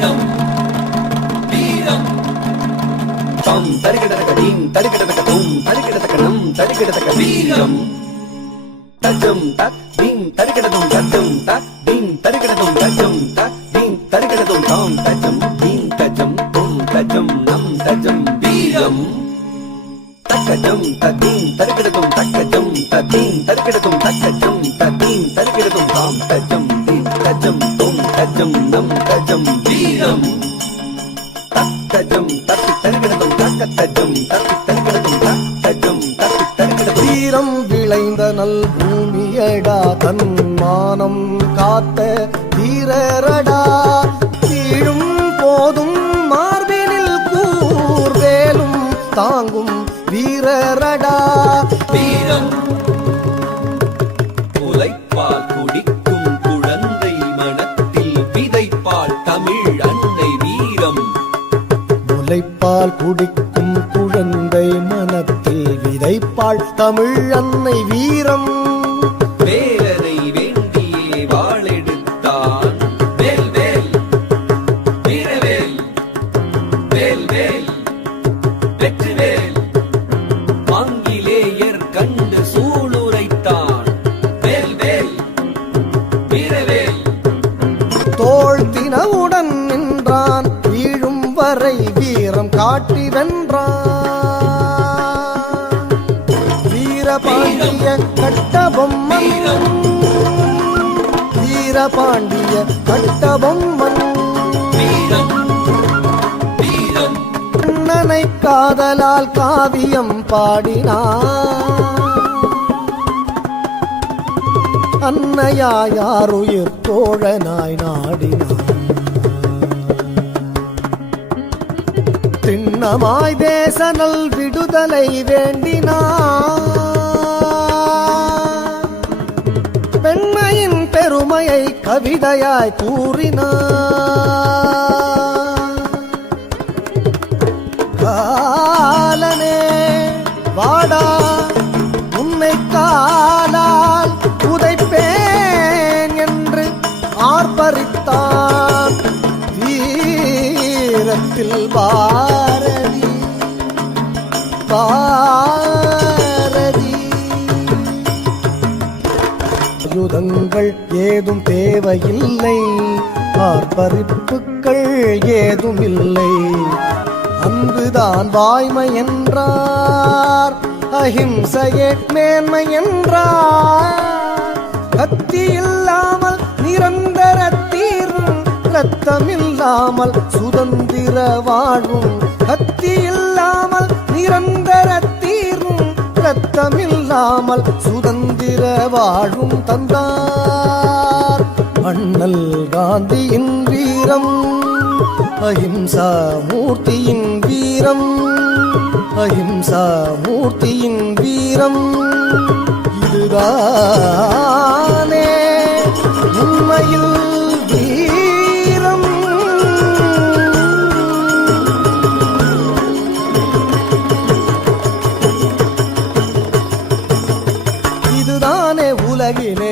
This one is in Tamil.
வீரம் வீரம் தம் தரிகிடதக தீம் தரிகிடதக தூம் தரிகிடதக நம் தரிகிடதக வீரம் தஜம் தக் தீம் தரிகிடதும் தஜம் தக் தீம் தரிகிடதும் தஜம் தக் தீம் தரிகிடதும் தாம் தஜம் தீம் தஜம் தும் தஜம் நம் தஜம் வீரம் தக்கஜம் ததீம் தரிகிடதும் தக்கஜம் ததீம் தரிகிடதும் தக்கஜம் ததீம் தரிகிடதும் தாம் தஜம் தீம் தஜம் தும் தஜம் நம் தஜம் வீரம் தக்கஜம் தப்பி தரிகிடதும் தக்கஜம் தப்பி தரிகிடதும் தக்கஜம் தப்பி தரிகிடதும் வீரம் விளைந்த நல் பூமியடா தன்மானம் காத்த வீரரடா கீழும் போதும் மார்பினில் கூர்வேலும் தாங்கும் வீரரடா வீரம் உழைப்பால் குடிக்கும் குழந்தை மனத்தில் விதைப்பால் தமிழ் அன்னை வீரம் முளைப்பால் குடிக்கும் குழந்தை மனத்தில் விதைப்பாள் தமிழ் அன்னை வீரம் வேலனை வேண்டியே வாளெடுத்தான் வேல் வேல் வீரவேல் வேல் வேல் வெற்றிவேல் ஆங்கிலேயர் கண்டு சூளுரைத்தான் வேல் வேல் வீரவேல் தோள் தினவுடன் நின்றான் வீழும் வரை வீரம் காட்டி வென்றான் வீரபாண்டிய கட்டபொம்மன் வீரபாண்டிய கட்டபொம்மன் வீரம் வீரம் அண்ணனை காதலால் காவியம் பாடினான் அன்னையாருயிர் தோழனாய் நாடினான் திண்ணமாய் தேசனல் விடுதலை வேண்டினான் பெண்மையின் பெருமையை கவிதையாய் கூறினான் காலனே வாடா உன்னை காலால் உதைப்பேன் என்று ஆர்ப்பரித்தான் வீரத்தில் பாரதி பாரதி ஆயுதங்கள் ஏதும் தேவையில்லை ஆர்ப்பரிப்புக்கள் ஏதும் இல்லை அன்புதான் வாய்மை என்றார் அஹிம்சையே மேன்மை என்றார் கத்தி இல்லாமல் நிரந்தர தீர்வும் இரத்தமில்லாமல் சுதந்திர வாழ்வும் கத்தி இல்லாமல் நிரந்தர தீர்வும் இரத்தமில்லாமல் சுதந்திர வாழும் தந்தார் அண்ணல் காந்தியின் வீரம் அஹிம்சா மூர்த்தியின் வீரம் அஹிம்சா மூர்த்தியின் வீரம் இதுதானே உண்மையில் வீரம் இதுதானே உலகிலே